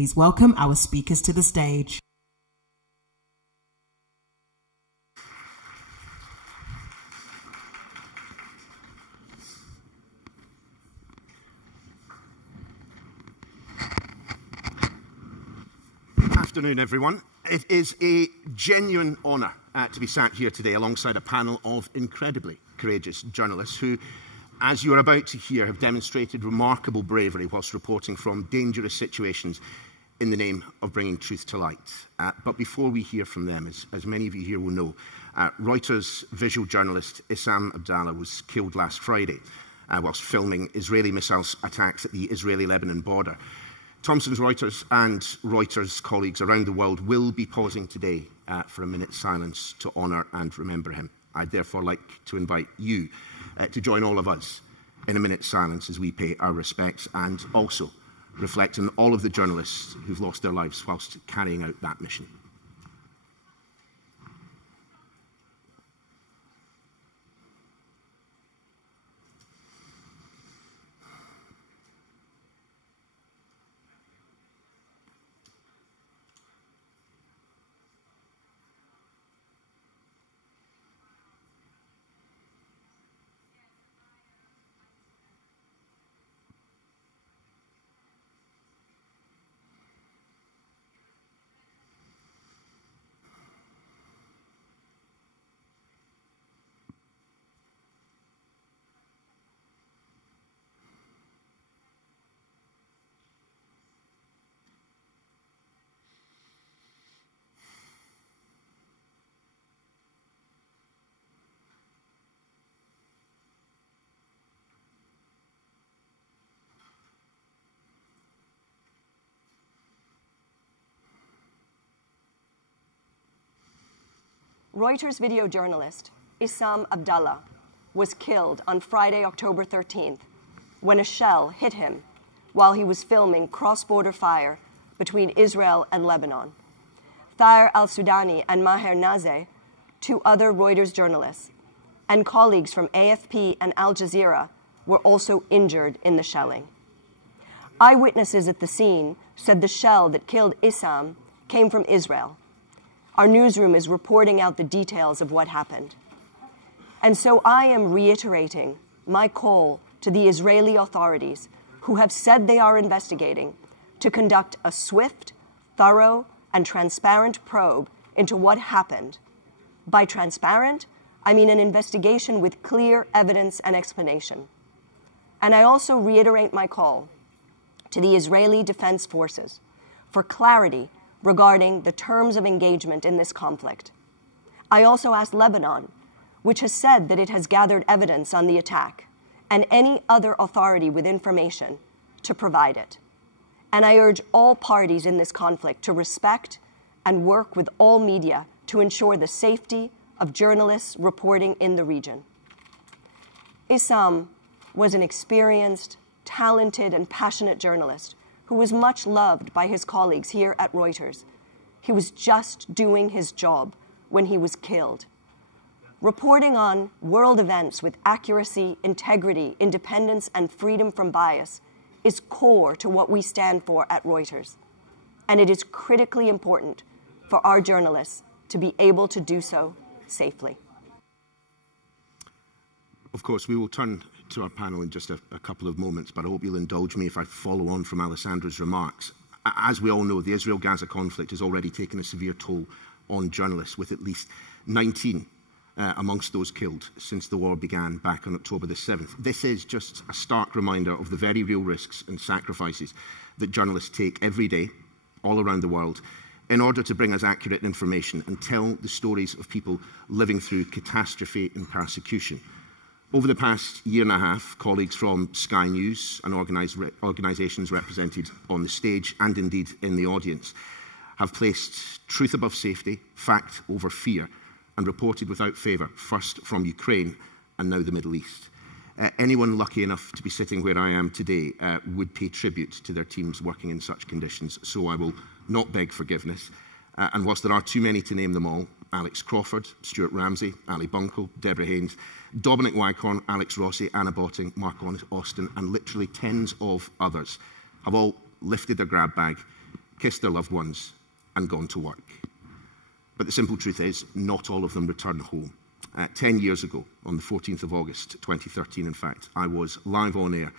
Please welcome our speakers to the stage. Good afternoon, everyone. It is a genuine honour to be sat here today alongside a panel of incredibly courageous journalists who, as you are about to hear, have demonstrated remarkable bravery whilst reporting from dangerous situations in the name of bringing truth to light. But before we hear from them, as many of you here will know, Reuters visual journalist Asami Abdallah was killed last Friday whilst filming Israeli missile attacks at the Israeli-Lebanon border. Thomson Reuters and Reuters colleagues around the world will be pausing today for a minute's silence to honour and remember him. I'd therefore like to invite you to join all of us in a minute's silence as we pay our respects and also reflect on all of the journalists who've lost their lives whilst carrying out that mission. Reuters video journalist Asami Abdallah was killed on Friday, October 13th, when a shell hit him while he was filming cross-border fire between Israel and Lebanon. Thaher al-Sudani and Maher Nazeh, two other Reuters journalists, and colleagues from AFP and Al Jazeera were also injured in the shelling. Eyewitnesses at the scene said the shell that killed Asami came from Israel. Our newsroom is reporting out the details of what happened. And so I am reiterating my call to the Israeli authorities, who have said they are investigating, to conduct a swift, thorough, and transparent probe into what happened. By transparent, I mean an investigation with clear evidence and explanation. And I also reiterate my call to the Israeli Defense Forces for clarity regarding the terms of engagement in this conflict. I also asked Lebanon, which has said that it has gathered evidence on the attack, and any other authority with information to provide it. And I urge all parties in this conflict to respect and work with all media to ensure the safety of journalists reporting in the region. Asami was an experienced, talented, and passionate journalist who was much loved by his colleagues here at Reuters. He was just doing his job when he was killed. Reporting on world events with accuracy, integrity, independence, and freedom from bias is core to what we stand for at Reuters. And it is critically important for our journalists to be able to do so safely. Of course, we will turn to our panel in just a couple of moments, but I hope you'll indulge me if I follow on from Alessandra's remarks. As we all know, the Israel-Gaza conflict has already taken a severe toll on journalists, with at least 19 amongst those killed since the war began back on October the 7th. This is just a stark reminder of the very real risks and sacrifices that journalists take every day, all around the world, in order to bring us accurate information and tell the stories of people living through catastrophe and persecution. Over the past year and a half, colleagues from Sky News and organisations represented on the stage and indeed in the audience have placed truth above safety, fact over fear, and reported without favour, first from Ukraine and now the Middle East. Anyone lucky enough to be sitting where I am today would pay tribute to their teams working in such conditions, so I will not beg forgiveness. And whilst there are too many to name them all, Alex Crawford, Stuart Ramsey, Ali Bunkle, Deborah Haynes, Dominic Wycorn, Alex Rossi, Anna Botting, Mark Austin, and literally tens of others have all lifted their grab bag kissed their loved ones, and gone to work. But the simple truth is, not all of them return home. 10 years ago, on the 14th of August 2013, in fact, I was live on air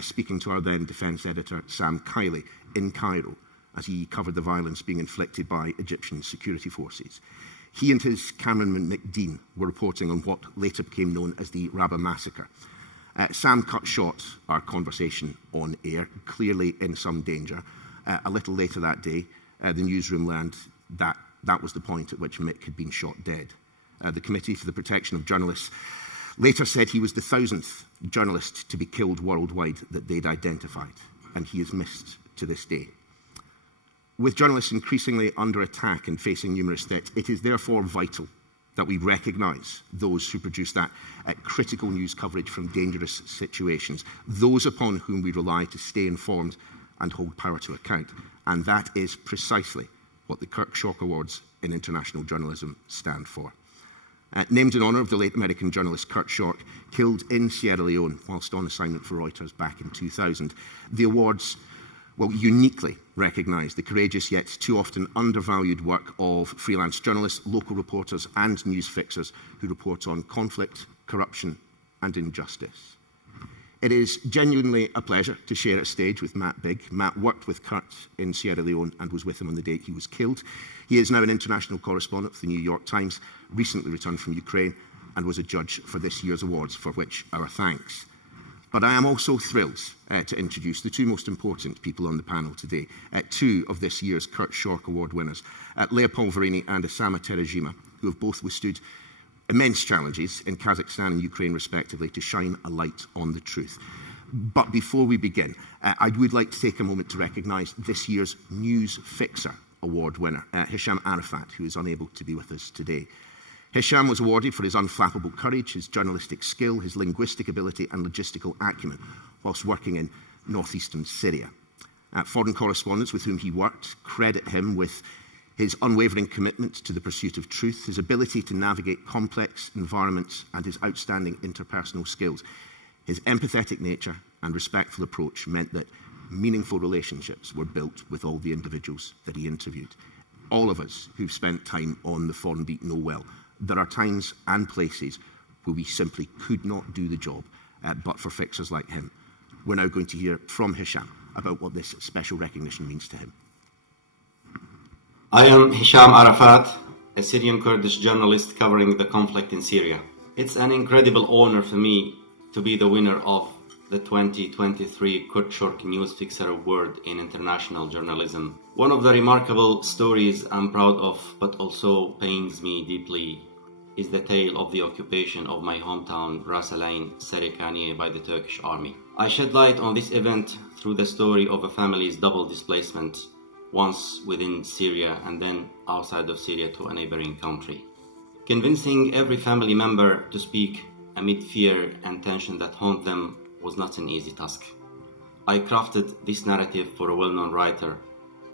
speaking to our then defence editor, Sam Kiley, in Cairo, as he covered the violence being inflicted by Egyptian security forces. He and his cameraman Mick Dean were reporting on what later became known as the Rabba massacre. Sam cut short our conversation on air, clearly in some danger. A little later that day, the newsroom learned that that was the point at which Mick had been shot dead. The Committee for the Protection of Journalists later said he was the 1,000th journalist to be killed worldwide that they'd identified, and he is missed to this day. With journalists increasingly under attack and facing numerous threats, it is therefore vital that we recognise those who produce that critical news coverage from dangerous situations, those upon whom we rely to stay informed and hold power to account. And that is precisely what the Kurt Schork Awards in international journalism stand for. Named in honour of the late American journalist Kurt Schork, killed in Sierra Leone whilst on assignment for Reuters back in 2000, the awards will uniquely recognise the courageous yet too often undervalued work of freelance journalists, local reporters and news fixers who report on conflict, corruption and injustice. It is genuinely a pleasure to share a stage with Matt Bigg. Matt worked with Kurt in Sierra Leone and was with him on the date he was killed. He is now an international correspondent for the New York Times, recently returned from Ukraine, and was a judge for this year's awards, for which our thanks. But I am also thrilled to introduce the two most important people on the panel today, two of this year's Kurt Schork Award winners, Léa Polverini and Asami Terajima, who have both withstood immense challenges in Kazakhstan and Ukraine, respectively, to shine a light on the truth. But before we begin, I would like to take a moment to recognise this year's News Fixer Award winner, Hisham Arafat, who is unable to be with us today. Hisham was awarded for his unflappable courage, his journalistic skill, his linguistic ability and logistical acumen whilst working in northeastern Syria. Foreign correspondents with whom he worked credit him with his unwavering commitment to the pursuit of truth, his ability to navigate complex environments and his outstanding interpersonal skills. His empathetic nature and respectful approach meant that meaningful relationships were built with all the individuals that he interviewed. All of us who've spent time on the foreign beat know well there are times and places where we simply could not do the job but for fixers like him. We're now going to hear from Hisham about what this special recognition means to him. I am Hisham Arafat, a Syrian Kurdish journalist covering the conflict in Syria. It's an incredible honor for me to be the winner of the 2023 Kurt Schork News Fixer Award in international journalism. One of the remarkable stories I'm proud of, but also pains me deeply, is the tale of the occupation of my hometown, Ras Al Ain, Serikaniye, by the Turkish army. I shed light on this event through the story of a family's double displacement, once within Syria and then outside of Syria to a neighboring country. Convincing every family member to speak amid fear and tension that haunt them was not an easy task. I crafted this narrative for a well-known writer,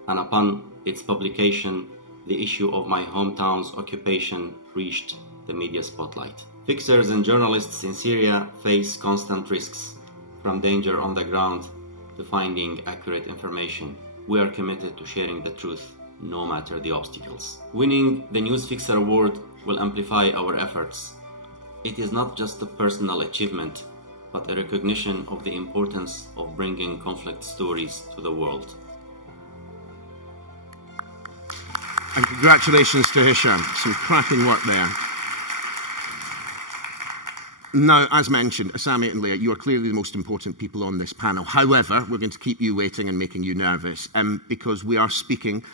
and upon its publication, the issue of my hometown's occupation reached the media spotlight. Fixers and journalists in Syria face constant risks, from danger on the ground to finding accurate information. We are committed to sharing the truth, no matter the obstacles. Winning the News Fixer Award will amplify our efforts. It is not just a personal achievement, but a recognition of the importance of bringing conflict stories to the world. And congratulations to Hisham. Some cracking work there. Now, as mentioned, Asami and Léa, you are clearly the most important people on this panel. However, we're going to keep you waiting and making you nervous because we are speaking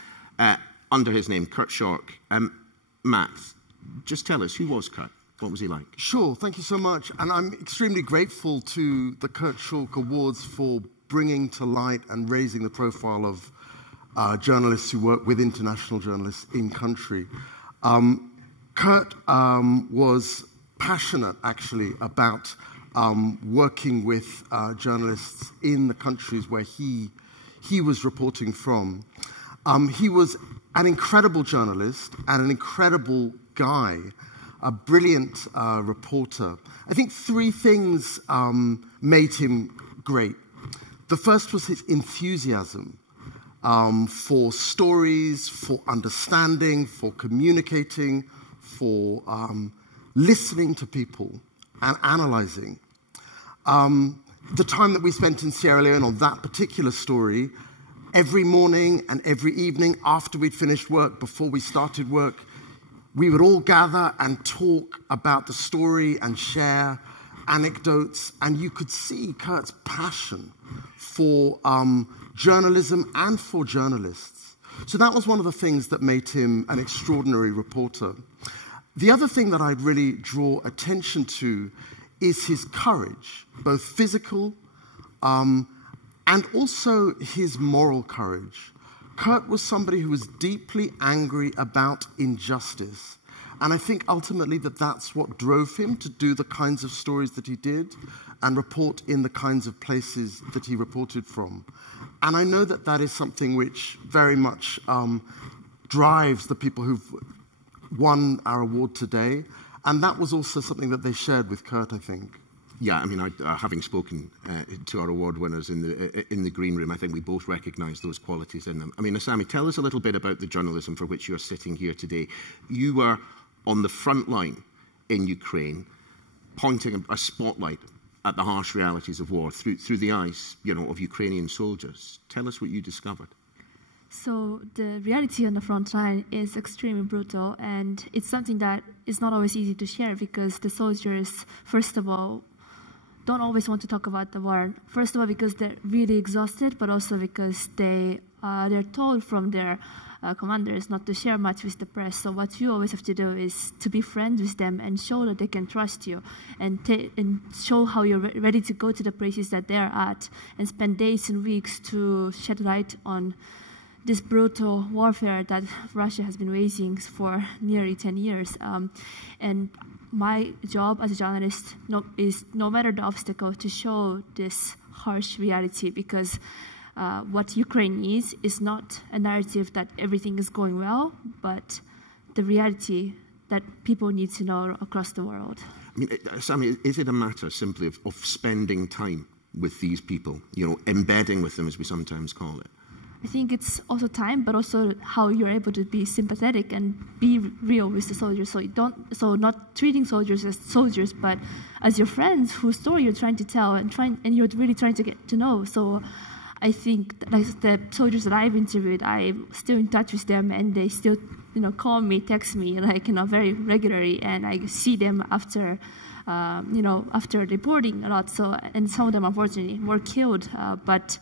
under his name, Kurt Schork. Matt, just tell us, who was Kurt? What was he like? Sure, thank you so much. And I'm extremely grateful to the Kurt Schork Awards for bringing to light and raising the profile of journalists who work with international journalists in country. Kurt was passionate, actually, about working with journalists in the countries where he was reporting from. He was an incredible journalist and an incredible guy, a brilliant reporter. I think three things made him great. The first was his enthusiasm. for stories, for understanding, for communicating, for listening to people and analyzing. The time that we spent in Sierra Leone on that particular story, every morning and every evening after we'd finished work, before we started work, we would all gather and talk about the story and share anecdotes, and you could see Kurt's passion for journalism and for journalists. So that was one of the things that made him an extraordinary reporter. The other thing that I'd really draw attention to is his courage, both physical and also his moral courage. Kurt was somebody who was deeply angry about injustice. And I think ultimately that that's what drove him to do the kinds of stories that he did and report in the kinds of places that he reported from. And I know that that is something which very much drives the people who've won our award today. And that was also something that they shared with Kurt, I think. Yeah, I mean, having spoken to our award winners in the green room, I think we both recognise those qualities in them. I mean, Asami, tell us a little bit about the journalism for which you're sitting here today. You were on the front line in Ukraine, pointing a spotlight at the harsh realities of war through the eyes, of Ukrainian soldiers. Tell us what you discovered. So the reality on the front line is extremely brutal, and it's something that is not always easy to share because the soldiers, first of all, don't always want to talk about the war. First of all, because they're really exhausted, but also because they're told from their commanders not to share much with the press. So what you always have to do is to be friends with them and show that they can trust you, and show how you're ready to go to the places that they're at, and spend days and weeks to shed light on this brutal warfare that Russia has been waging for nearly 10 years. And my job as a journalist is, no matter the obstacle, to show this harsh reality, because what Ukraine is not a narrative that everything is going well, but the reality that people need to know across the world. I mean, Asami, is it a matter simply of spending time with these people, embedding with them, as we sometimes call it? I think it's also time, but also how you're able to be sympathetic and be real with the soldiers. So not treating soldiers as soldiers, but as your friends whose story you're trying to tell and you're really trying to get to know. So I think like the soldiers that I've interviewed, I'm still in touch with them, and they still call me, text me very regularly, and I see them after after reporting a lot. So, and some of them unfortunately were killed, but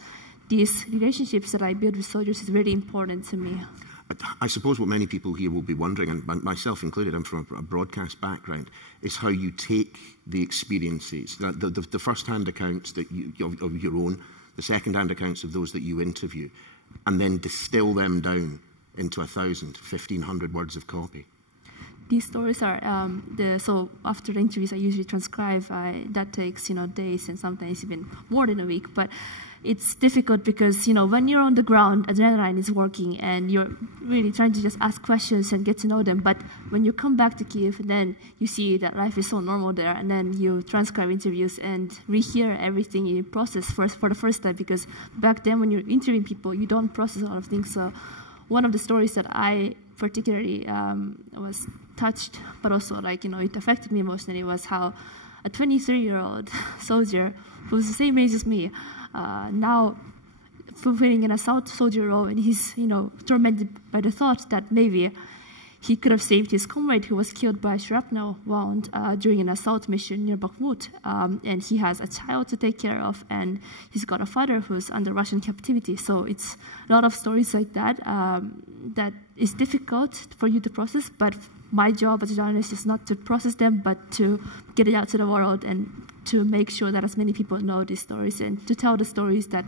these relationships that I build with soldiers is really important to me. I suppose what many people here will be wondering, and myself included, I'm from a broadcast background, is how you take the experiences, the first-hand accounts of your own, the second-hand accounts of those that you interview, and then distill them down into 1,000, 1,500 words of copy. These stories are, so after the interviews I usually transcribe, that takes, days and sometimes even more than a week, but it's difficult because, when you're on the ground, adrenaline is working and you're really trying to just ask questions and get to know them, but when you come back to Kyiv, then you see that life is so normal there, and then you transcribe interviews and rehear everything you process for the first time, because back then when you're interviewing people, you don't process a lot of things. So one of the stories that I particularly was touched, but also it affected me emotionally, was how a 23-year-old soldier who's the same age as me, now fulfilling an assault soldier role, and he's tormented by the thought that maybe he could have saved his comrade who was killed by a shrapnel wound during an assault mission near Bakhmut, and he has a child to take care of, and he's got a father who's under Russian captivity. So it's a lot of stories like that that is difficult for you to process, but my job as a journalist is not to process them, but to get it out to the world and to make sure that as many people know these stories, and to tell the stories that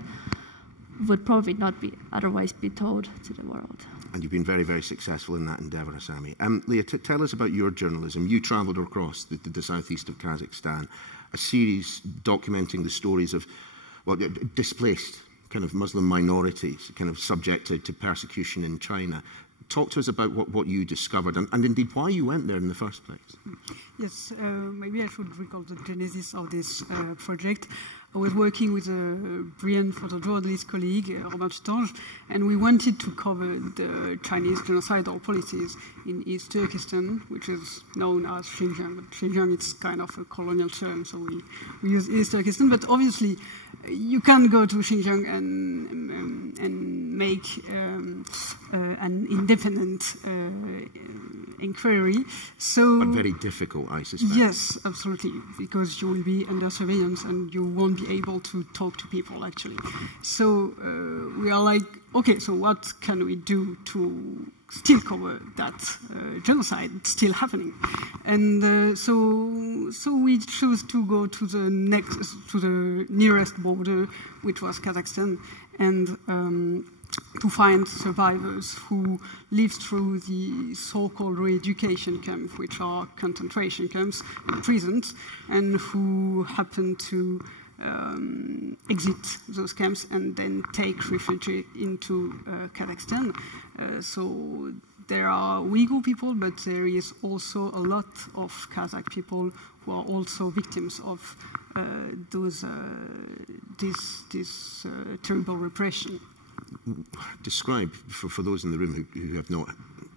would probably not otherwise be told to the world. And you've been very, very successful in that endeavour, Asami. Léa, tell us about your journalism. You travelled across the southeast of Kazakhstan, a series documenting the stories of displaced kind of Muslim minorities, kind of subjected to persecution in China. talk to us about what you discovered and indeed why you went there in the first place. Yes, maybe I should recall the genesis of this project. I was working with a brilliant photojournalist colleague, Robin Stange, and we wanted to cover the Chinese genocidal policies in East Turkestan, which is known as Xinjiang. But Xinjiang is kind of a colonial term, so we use East Turkestan. But obviously, you can't go to Xinjiang and make an independent inquiry. So, but very difficult, I suspect. Yes, absolutely, because you will be under surveillance and you won't be able to talk to people, actually. So we are like, okay, so what can we do to still cover that genocide still happening? And so we chose to go to the nearest border, which was Kazakhstan, and to find survivors who lived through the so-called re-education camps, which are concentration camps and prisons, and who happened to exit those camps and then take refuge into Kazakhstan. So there are Uyghur people, but there is also a lot of Kazakh people who are also victims of this terrible repression. Describe, for those in the room who have not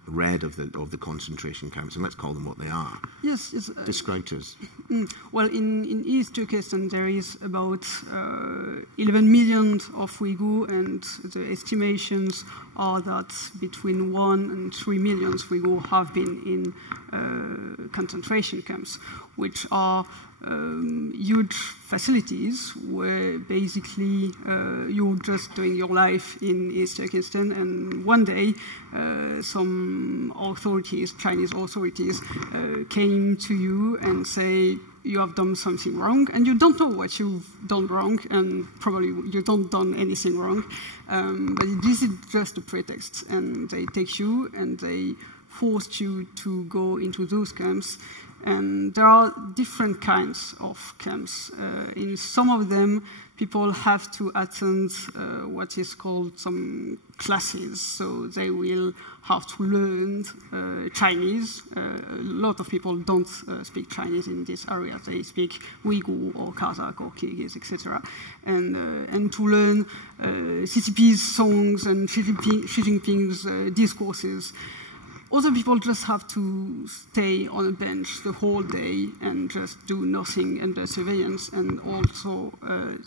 read of the concentration camps, and let's call them what they are. Yes. Describe to us. Well, in East Turkestan there is about 11 million of Uyghur, and the estimations are that between 1 and 3 million Uyghur have been in concentration camps, which are huge facilities where basically you're just doing your life in East Turkestan, and one day some authorities, Chinese authorities, came to you and say you have done something wrong, and you don't know what you've done wrong, and probably you don't done anything wrong, but this is just a pretext, and they take you and they forced you to go into those camps. And there are different kinds of camps. In some of them, people have to attend what is called some classes. So they will have to learn Chinese. A lot of people don't speak Chinese in this area. They speak Uyghur or Kazakh or Kyrgyz, etc. And to learn CCP's songs and Xi Jinping's discourses. Other people just have to stay on a bench the whole day and just do nothing under surveillance. And also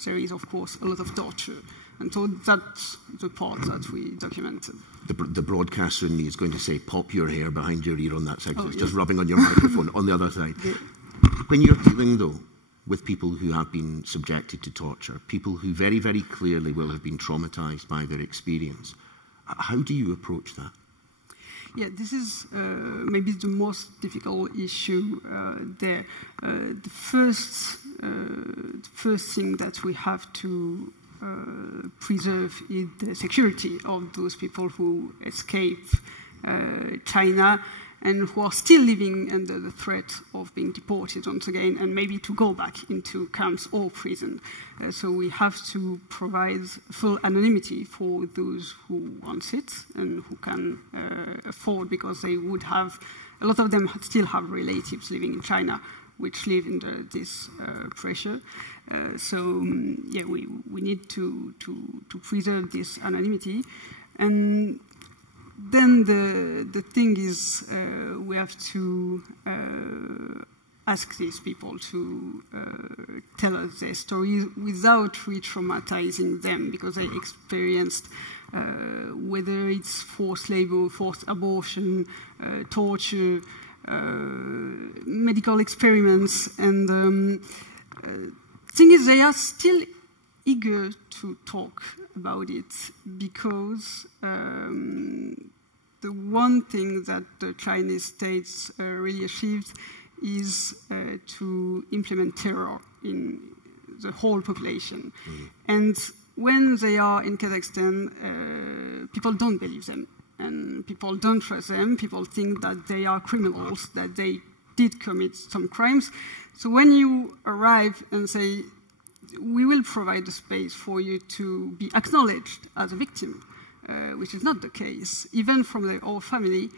there is, of course, a lot of torture. And so that's the part that we documented. The broadcaster in me is going to say, pop your hair behind your ear on that side. It's just rubbing on your microphone on the other side. Yeah. When you're dealing, though, with people who have been subjected to torture, people who very, very clearly will have been traumatized by their experience, how do you approach that? Yeah, this is maybe the most difficult issue there. The first thing that we have to preserve is the security of those people who escape China and who are still living under the threat of being deported once again and maybe to go back into camps or prison. So we have to provide full anonymity for those who want it and who can afford, because they would have, a lot of them still have relatives living in China which live under this pressure. Yeah, we need to preserve this anonymity. And then the thing is, we have to ask these people to tell us their stories without re-traumatizing them, because they experienced, whether it's forced labor, forced abortion, torture, medical experiments, and thing is, they are still eager to talk about it, because the one thing that the Chinese states really achieved is to implement terror in the whole population. And when they are in Kazakhstan, people don't believe them, and people don't trust them. People think that they are criminals, that they did commit some crimes. So when you arrive and say, we will provide the space for you to be acknowledged as a victim, which is not the case. Even from their own family,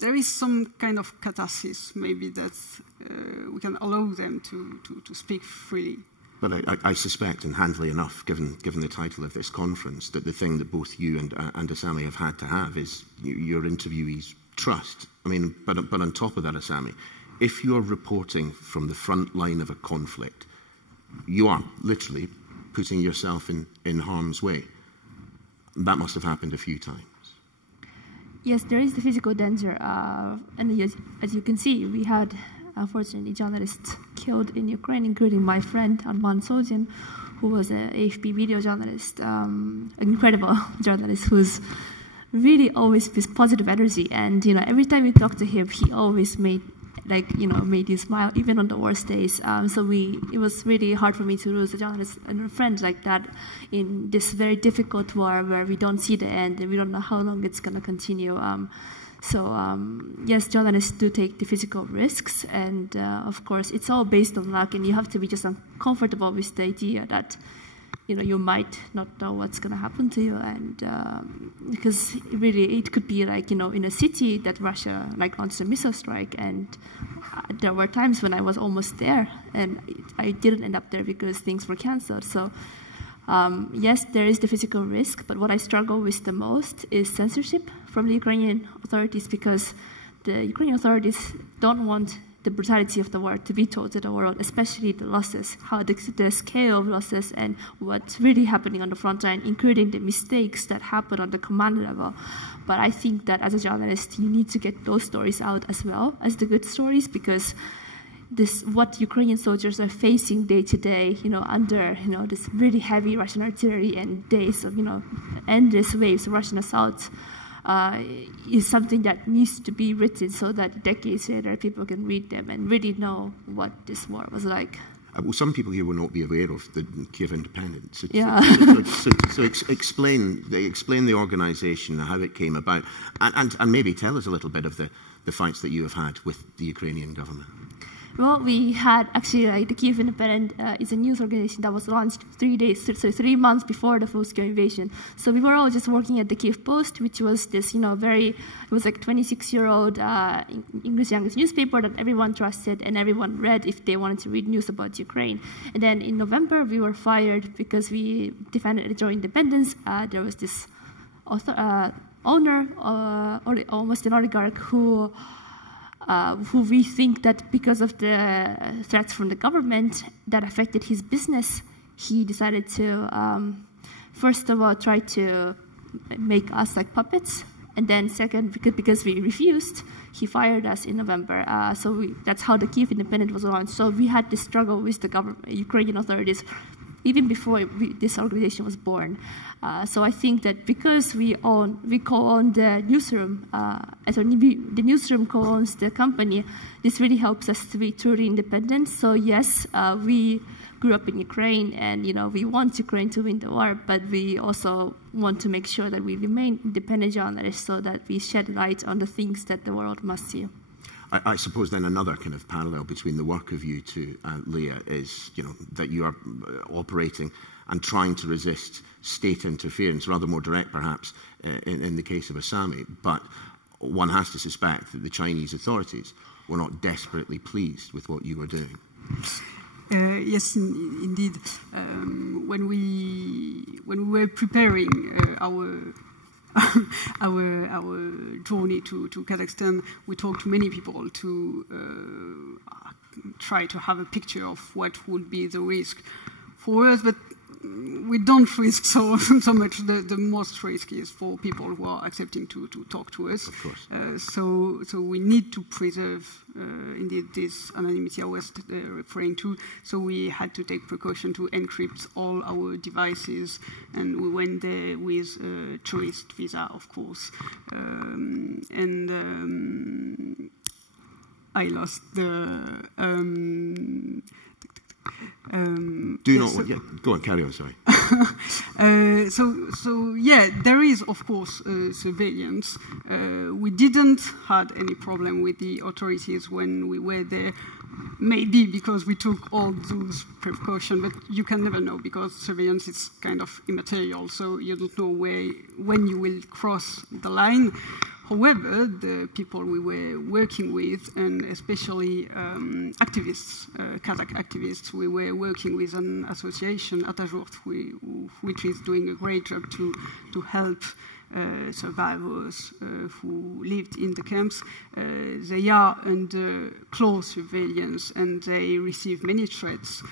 there is some kind of catharsis, maybe, that we can allow them to speak freely. But I suspect, and handily enough, given the title of this conference, that the thing that both you and Asami have had to have is your interviewees' trust. I mean, but on top of that, Asami, if you're reporting from the front line of a conflict, you are literally putting yourself in harm's way. That must have happened a few times. Yes, there is the physical danger. And as you can see, we had, unfortunately, journalists killed in Ukraine, including my friend Arman Sozin, who was an AFP video journalist, an incredible journalist who's really always this positive energy. And, every time we talked to him, he always made you smile, even on the worst days. It was really hard for me to lose a journalist and a friend like that in this very difficult war where we don't see the end and we don't know how long it's going to continue. Yes, journalists do take the physical risks, and of course, it's all based on luck, and you have to be just uncomfortable with the idea that you might not know what's going to happen to you, and because really it could be like, in a city that Russia launched a missile strike, and there were times when I was almost there, and I didn't end up there because things were cancelled. So yes, there is the physical risk, but what I struggle with the most is censorship from the Ukrainian authorities, because the Ukrainian authorities don't want the brutality of the war to be told to the world, especially the losses, how the scale of losses and what's really happening on the front line, including the mistakes that happen on the command level. But I think that as a journalist, you need to get those stories out as well as the good stories, because what Ukrainian soldiers are facing day to day, under this really heavy Russian artillery and days of endless waves of Russian assaults, is something that needs to be written so that decades later people can read them and really know what this war was like. Well, some people here will not be aware of the Kyiv independence. So, yeah. so explain the organisation, how it came about, and maybe tell us a little bit of the fights that you have had with the Ukrainian government. Well, we had actually the Kyiv Independent is a news organization that was launched 3 months before the full-scale invasion. So we were all just working at the Kyiv Post, which was this, it was like 26-year-old English language newspaper that everyone trusted and everyone read if they wanted to read news about Ukraine. And then in November, we were fired because we defended the joint independence. There was this owner, almost an oligarch, who we think that because of the threats from the government that affected his business, he decided to, first of all, try to make us like puppets. And then second, because we refused, he fired us in November. That's how the Kyiv Independent was launched. So we had this struggle with the Ukrainian authorities even before this organization was born. So I think that because we co-own the newsroom, the newsroom co-owns the company, this really helps us to be truly independent. So yes, we grew up in Ukraine, and we want Ukraine to win the war, but we also want to make sure that we remain independent journalists so that we shed light on the things that the world must see. I suppose then another kind of parallel between the work of you two, Léa, is that you are operating and trying to resist state interference, rather more direct perhaps in the case of Asami. But one has to suspect that the Chinese authorities were not desperately pleased with what you were doing. Yes, indeed. When we were preparing our journey to Kazakhstan, we talked to many people to try to have a picture of what would be the risk for us, but we don't risk so much. The most risk is for people who are accepting to talk to us. Of course. So we need to preserve indeed this anonymity I was referring to. So we had to take precaution to encrypt all our devices, and we went there with a tourist visa, of course. I lost the Go on, carry on, sorry. So there is, of course, surveillance. We didn't had any problem with the authorities when we were there, maybe because we took all those precautions, but you can never know because surveillance is kind of immaterial, so you don't know when you will cross the line. However, the people we were working with, and especially activists, Kazakh activists, we were working with an association, Atajurt, which is doing a great job to help survivors who lived in the camps. They are under close surveillance and they receive many threats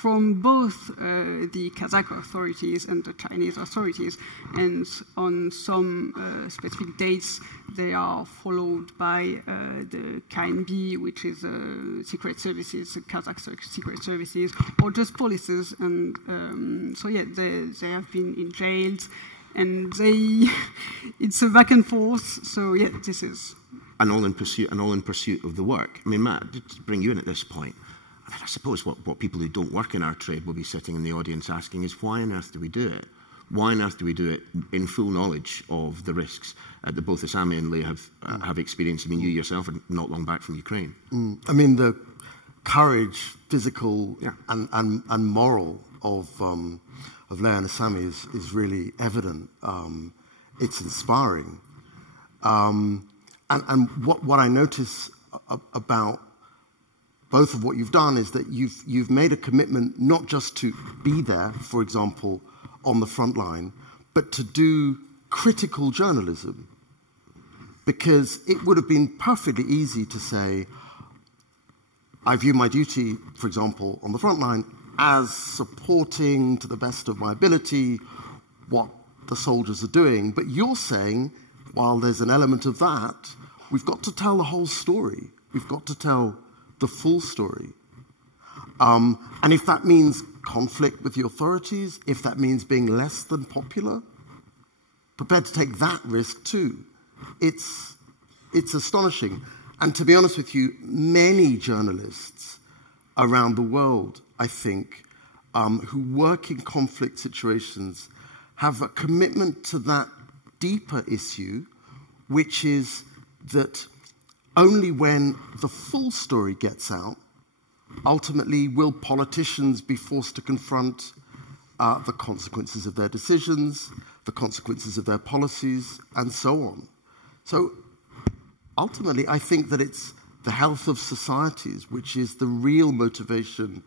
from both the Kazakh authorities and the Chinese authorities. And on some specific dates, they are followed by the KNB, which is secret services, Kazakh secret services, or just policies. And they have been in jails. And it's a back and forth. So this is, and all in pursuit of the work. I mean, Matt, to bring you in at this point, I suppose what people who don't work in our trade will be sitting in the audience asking is, why on earth do we do it? Why on earth do we do it in full knowledge of the risks that both Asami and Léa have experienced? I mean, you yourself are not long back from Ukraine. I mean, the courage, physical and moral of Léa and Asami is really evident. It's inspiring. And what I notice about both of what you've done is that you've made a commitment not just to be there, for example, on the front line, but to do critical journalism. Because it would have been perfectly easy to say, I view my duty, for example, on the front line as supporting to the best of my ability what the soldiers are doing. But you're saying, while there's an element of that, we've got to tell the whole story. We've got to tell the full story. And if that means conflict with the authorities, if that means being less than popular, prepared to take that risk too. It's astonishing. And to be honest with you, many journalists around the world, I think, who work in conflict situations have a commitment to that deeper issue, which is that only when the full story gets out, ultimately will politicians be forced to confront the consequences of their decisions, the consequences of their policies, and so on. So ultimately, I think that it's the health of societies, which is the real motivation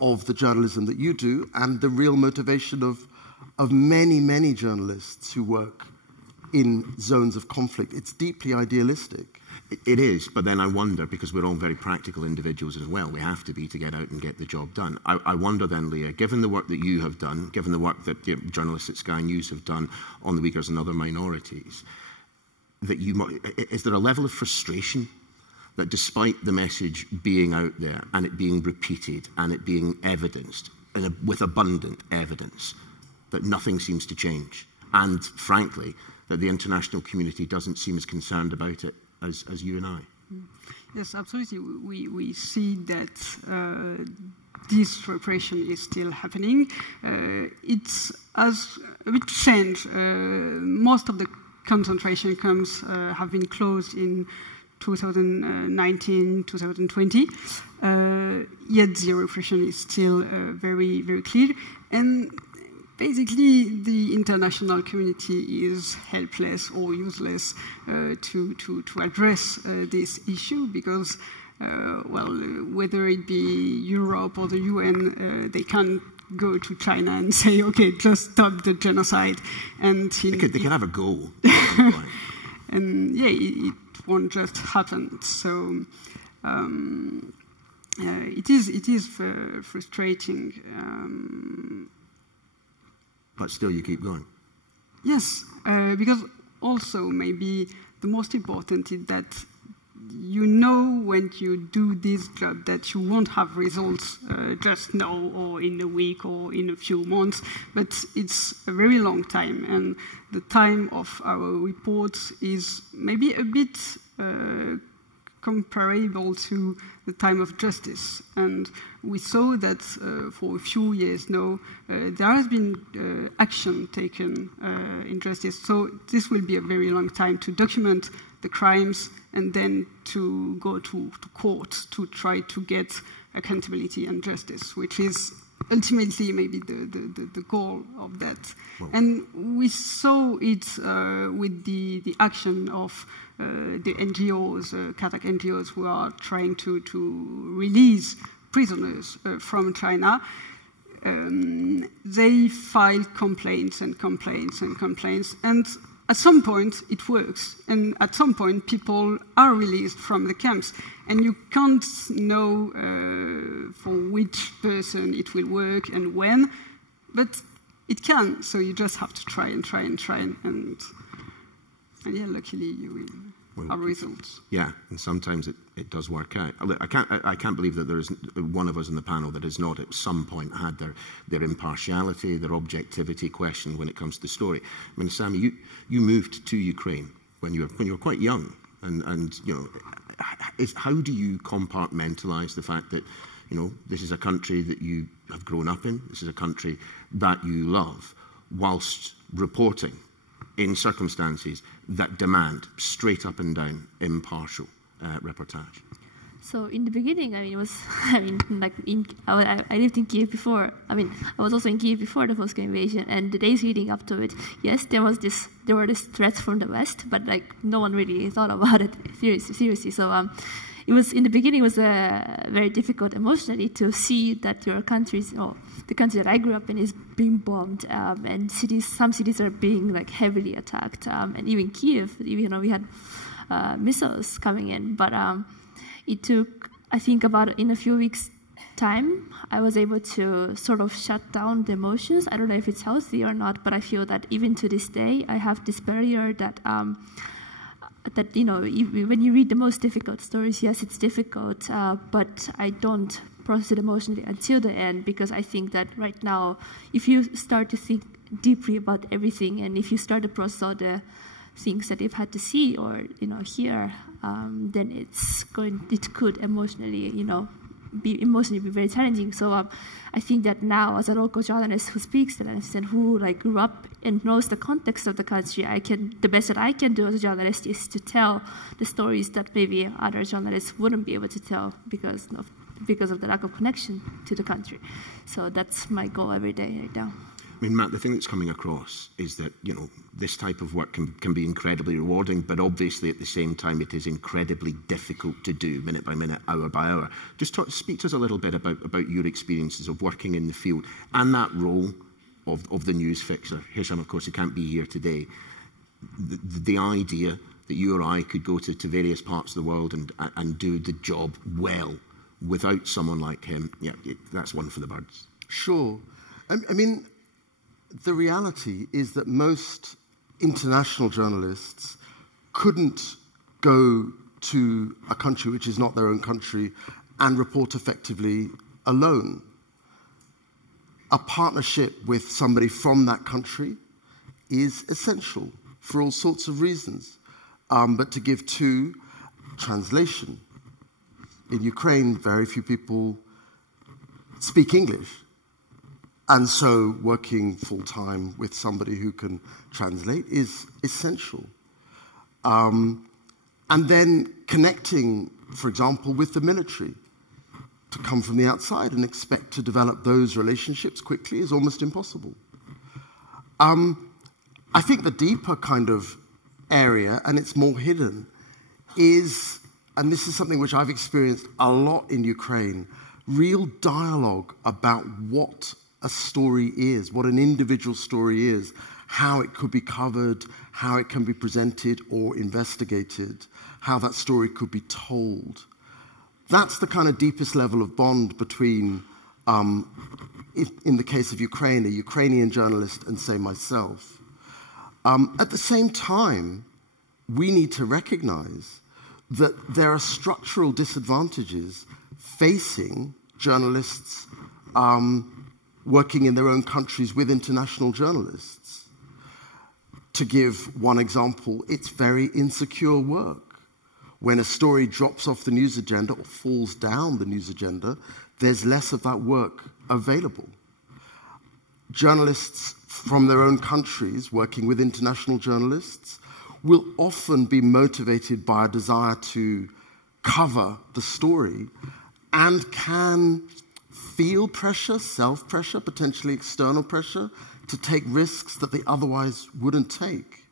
of the journalism that you do, and the real motivation of many, many journalists who work in zones of conflict. It's deeply idealistic. It is, but then I wonder, because we're all very practical individuals as well, we have to be to get out and get the job done. I wonder then, Léa, given the work that you have done, given the work that journalists at Sky News have done on the Uyghurs and other minorities, that is there a level of frustration that despite the message being out there and it being repeated and it being evidenced with abundant evidence, that nothing seems to change? And frankly, that the international community doesn't seem as concerned about it as you and I. Yes, absolutely. We see that this repression is still happening. It's as a bit changed. Most of the concentration camps have been closed in 2019, 2020. Yet the repression is still very, very clear. And basically, the international community is helpless or useless to address this issue because, whether it be Europe or the UN, they can't go to China and say, okay, just stop the genocide. And they could have a go. And it won't just happen. So it is frustrating. But still you keep going. Yes, because also maybe the most important is that you know when you do this job that you won't have results just now or in a week or in a few months, but it's a very long time. And the time of our reports is maybe a bit comparable to the time of justice. And we saw that for a few years now, there has been action taken in justice. So this will be a very long time to document the crimes and then to go to court to try to get accountability and justice, which is ultimately maybe the goal of that. Wow. And we saw it with the action of the NGOs, Kazakh NGOs, who are trying to release prisoners from China. They filed complaints and complaints and complaints, and at some point it works, and at some point people are released from the camps, and you can't know for which person it will work and when, but it can, so you just have to try and try and try, and yeah, luckily you will have results. Yeah, and sometimes it does work out. I can't believe that there is one of us in the panel that has not at some point had their impartiality, their objectivity questioned when it comes to the story. I mean, Asami, you moved to Ukraine when you were quite young, and you know, how do you compartmentalize the fact that, you know, this is a country that you have grown up in, this is a country that you love, whilst reporting in circumstances that demand straight up and down impartial reportage? So in the beginning, I lived in Kyiv before. I was also in Kyiv before the Moscow invasion, and the days leading up to it, yes, there were these threats from the West, but like no one really thought about it seriously. So it was, in the beginning, it was very difficult emotionally to see that your countries, the country that I grew up in, is being bombed, and some cities are being like heavily attacked, and even Kyiv, you know, we had missiles coming in, but it took, I think, in a few weeks' time, I was able to sort of shut down the emotions. I don't know if it's healthy or not, but I feel that even to this day, I have this barrier that you know, when you read the most difficult stories, yes, it's difficult, but I don't process it emotionally until the end, because I think that right now, if you start to think deeply about everything, and if you start to process all the things that you've had to see or, you know, hear, then it could emotionally, you know, be very challenging. So I think that now, as a local journalist who speaks the language and who like grew up and knows the context of the country, the best that I can do as a journalist is to tell the stories that maybe other journalists wouldn't be able to tell because of the lack of connection to the country. So that's my goal every day right now. I mean, Matt, the thing that's coming across is that, you know, this type of work can be incredibly rewarding, but obviously at the same time it is incredibly difficult to do, minute by minute, hour by hour. Just speak to us a little bit about your experiences of working in the field and that role of the news fixer. Hisham, of course, who can't be here today. The idea that you or I could go to various parts of the world and do the job well without someone like him, yeah, that's one for the birds. Sure. I mean, the reality is that most international journalists couldn't go to a country which is not their own country and report effectively alone. A partnership with somebody from that country is essential for all sorts of reasons. But to give two, translation. In Ukraine, very few people speak English. And so working full-time with somebody who can translate is essential. And then connecting, for example, with the military. To come from the outside and expect to develop those relationships quickly is almost impossible. I think the deeper kind of area, and it's more hidden, is, and this is something which I've experienced a lot in Ukraine, real dialogue about what a story is, what an individual story is, how it could be covered, how it can be presented or investigated, how that story could be told. That's the kind of deepest level of bond between, in the case of Ukraine, a Ukrainian journalist and, say, myself. At the same time, we need to recognize that there are structural disadvantages facing journalists working in their own countries with international journalists. To give one example, it's very insecure work. when a story drops off the news agenda or falls down the news agenda, there's less of that work available. Journalists from their own countries working with international journalists will often be motivated by a desire to cover the story and can feel pressure, self-pressure, potentially external pressure, to take risks that they otherwise wouldn't take.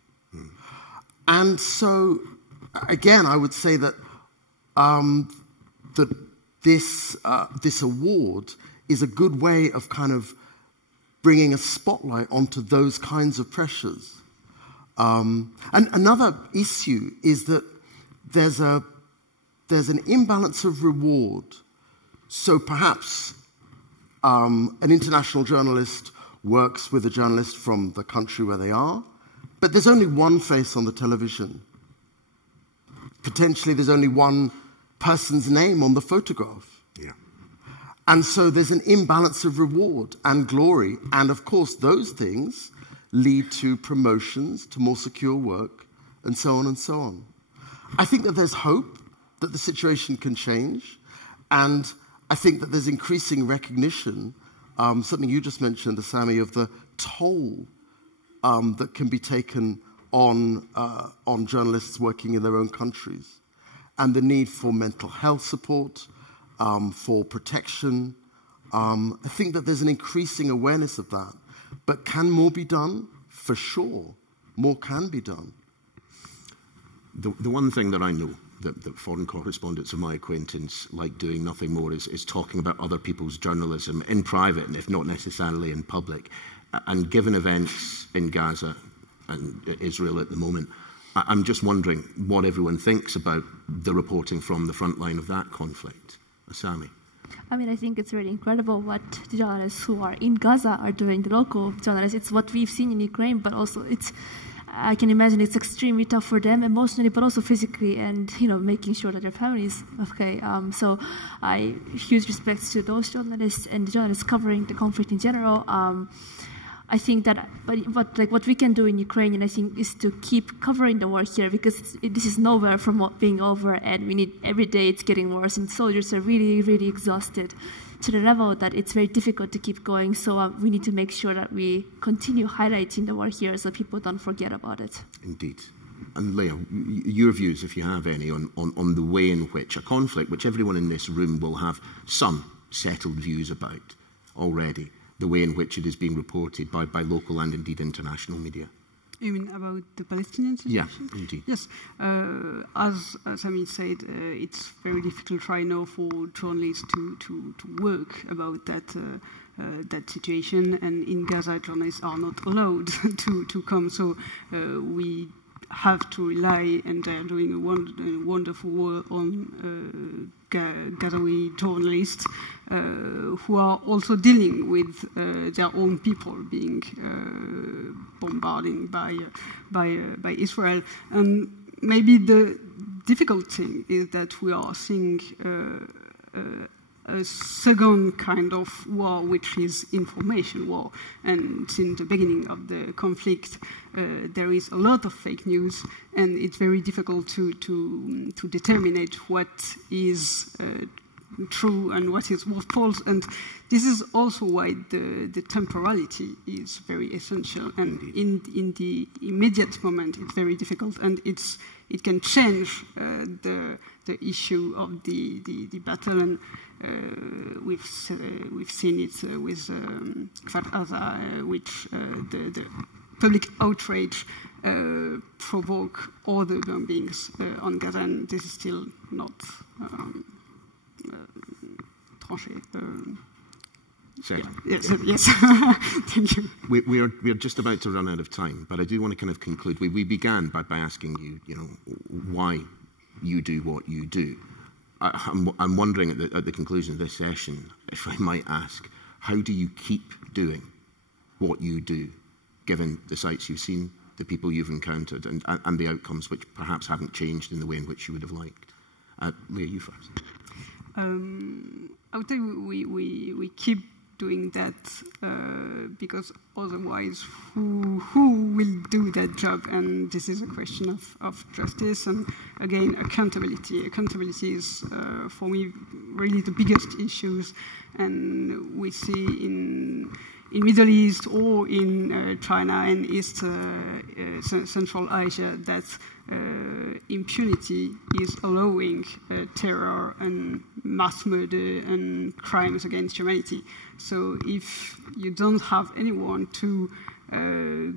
And so, again, I would say that, this award is a good way of kind of bringing a spotlight onto those kinds of pressures. And another issue is that there's an imbalance of reward. So perhaps an international journalist works with a journalist from the country where they are, but there's only one face on the television. Potentially there's only one person's name on the photograph. Yeah. And so there's an imbalance of reward and glory, and of course those things lead to promotions, to more secure work, and so on and so on. I think that there's hope that the situation can change, and I think that there's increasing recognition, something you just mentioned, Asami, of the toll that can be taken on journalists working in their own countries, and the need for mental health support, for protection. I think that there's an increasing awareness of that. But can more be done? For sure. More can be done. The one thing that I know that foreign correspondents of my acquaintance like doing nothing more is talking about other people's journalism in private, and if not necessarily in public. And given events in Gaza and Israel at the moment, I'm just wondering what everyone thinks about the reporting from the front line of that conflict. Asami. I mean, I think it's really incredible what the journalists who are in Gaza are doing, the local journalists. It's what we've seen in Ukraine, but also I can imagine it's extremely tough for them emotionally, but also physically, and, making sure that their family is okay. So huge respects to those journalists and the journalists covering the conflict in general. I think that, but what we can do in Ukraine, and I think, is to keep covering the war here, because this is nowhere from being over, and we need, every day it's getting worse, and soldiers are really, really exhausted to the level that it's very difficult to keep going. So we need to make sure that we continue highlighting the war here so people don't forget about it. Indeed. And Léa, your views, if you have any, on the way in which a conflict, which everyone in this room will have some settled views about already, the way in which it is being reported by local and indeed international media. You mean about the Palestinian situation? Yeah, indeed. Yes. As Asami said, it's very difficult right now for journalists to work about that situation, and in Gaza journalists are not allowed to come, so we have to rely, and they're doing a wonderful work on Gazawi journalists who are also dealing with their own people being bombarded by Israel. And maybe the difficult thing is that we are seeing a second kind of war, which is information war. And since the beginning of the conflict, there is a lot of fake news, and it's very difficult to determine what is true and what is false. And this is also why the temporality is very essential. And in the immediate moment, it's very difficult, and it can change the issue of the battle. And we've seen it with Kfar which the public outrage provoke all the bombings on Gaza, and this is still not tranché. Yes. Thank you. We're just about to run out of time, but I do want to kind of conclude. We began by asking you, why you do what you do. I'm wondering at the conclusion of this session, if I might ask, how do you keep doing what you do, given the sights you've seen, the people you've encountered, and the outcomes which perhaps haven't changed in the way in which you would have liked? Léa, you first. I would say we keep doing that, because otherwise, who will do that job? And this is a question of justice and, again, accountability. Accountability is, for me, really the biggest issues, and we see in Middle East or in China and East Central Asia that impunity is allowing terror and mass murder and crimes against humanity. So if you don't have anyone to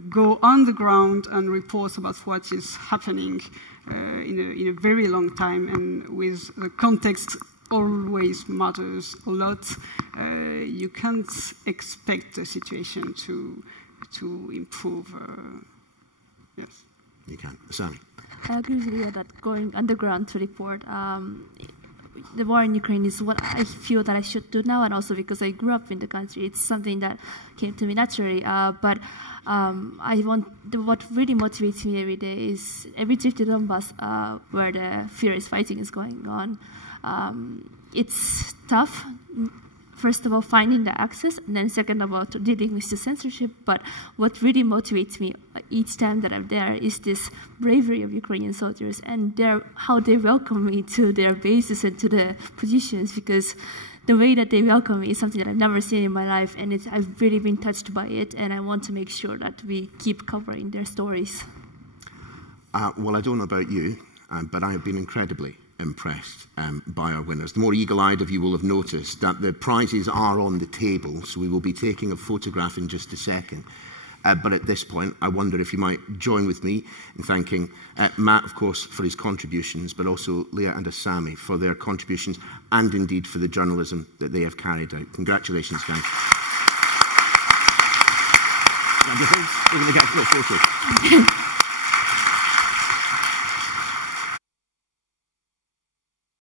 go on the ground and report about what is happening in a very long time, and with the context always matters a lot, you can't expect the situation to improve. Yes. You can. Asami. I agree with you that going underground to report the war in Ukraine is what I feel that I should do now, and also because I grew up in the country, it's something that came to me naturally. But what really motivates me every day is every trip to Donbass, where the furious fighting is going on. It's tough. First of all, finding the access, and then second of all, dealing with the censorship. But what really motivates me each time that I'm there is this bravery of Ukrainian soldiers and how they welcome me to their bases and to the positions, because the way that they welcome me is something that I've never seen in my life, and I've really been touched by it, and I want to make sure that we keep covering their stories. Well, I don't know about you, but I have been incredibly impressed by our winners. The more eagle-eyed of you will have noticed that the prizes are on the table, so we will be taking a photograph in just a second. But at this point, I wonder if you might join with me in thanking Matt, of course, for his contributions, but also Léa and Asami for their contributions, and indeed for the journalism that they have carried out. Congratulations, guys. We're going to get a photo.